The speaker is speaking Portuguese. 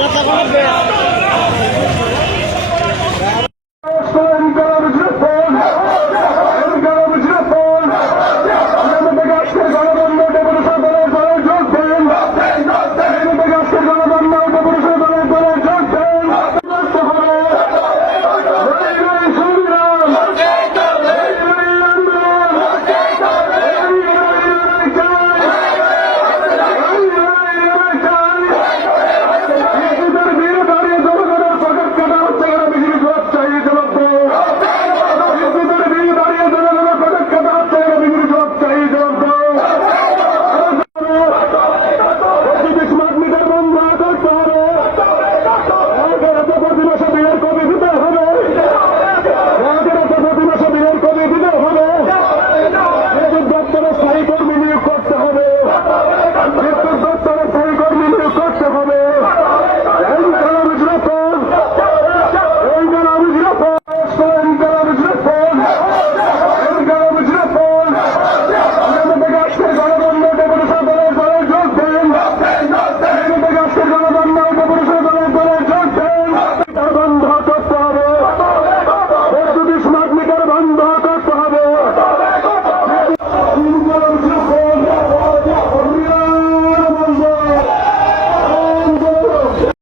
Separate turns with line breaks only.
ela tava no vento.